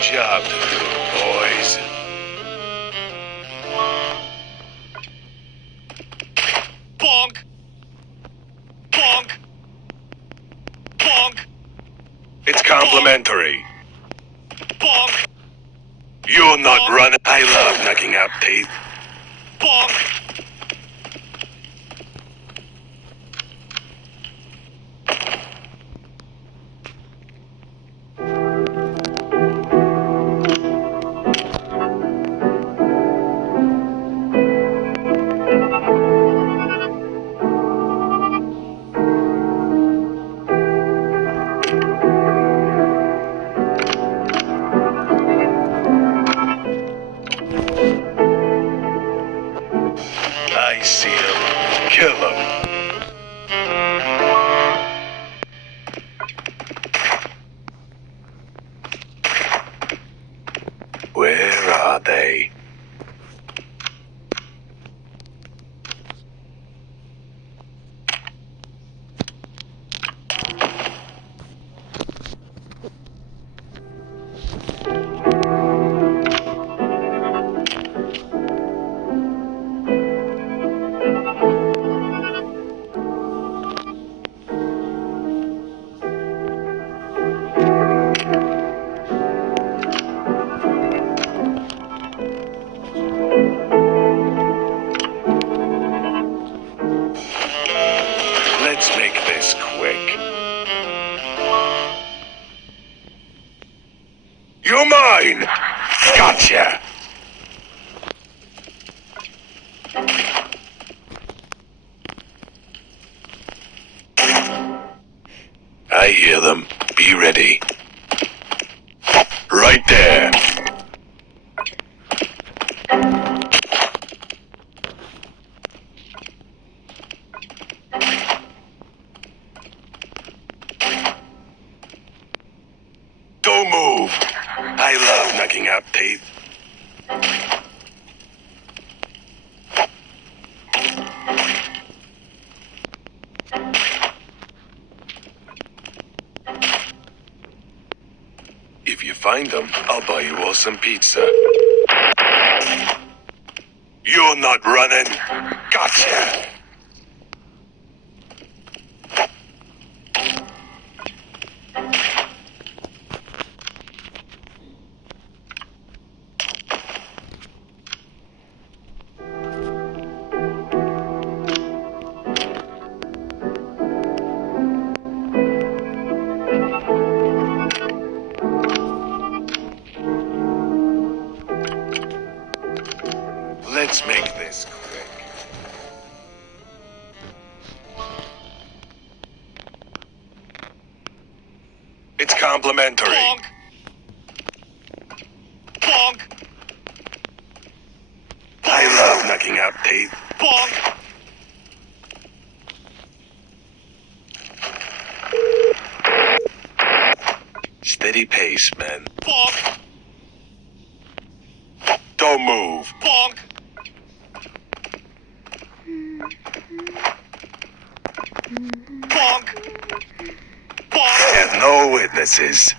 job to do, boys. Bonk! Bonk! Bonk! It's complimentary. Bonk! You're not running. I love knocking out teeth. Bonk! I see him. Kill him. Where are they? Let's make this quick. You're mine! Gotcha! I hear them. Be ready. Right there. Don't move. I love knocking out teeth. If you find them, I'll buy you all some pizza. You're not running. Gotcha. Let's make this quick. It's complimentary. Bonk! Bonk! I love knocking out teeth. Bonk! Steady pace, man. Bonk! Don't move. Bonk! Bonk! Bonk! There's no witnesses.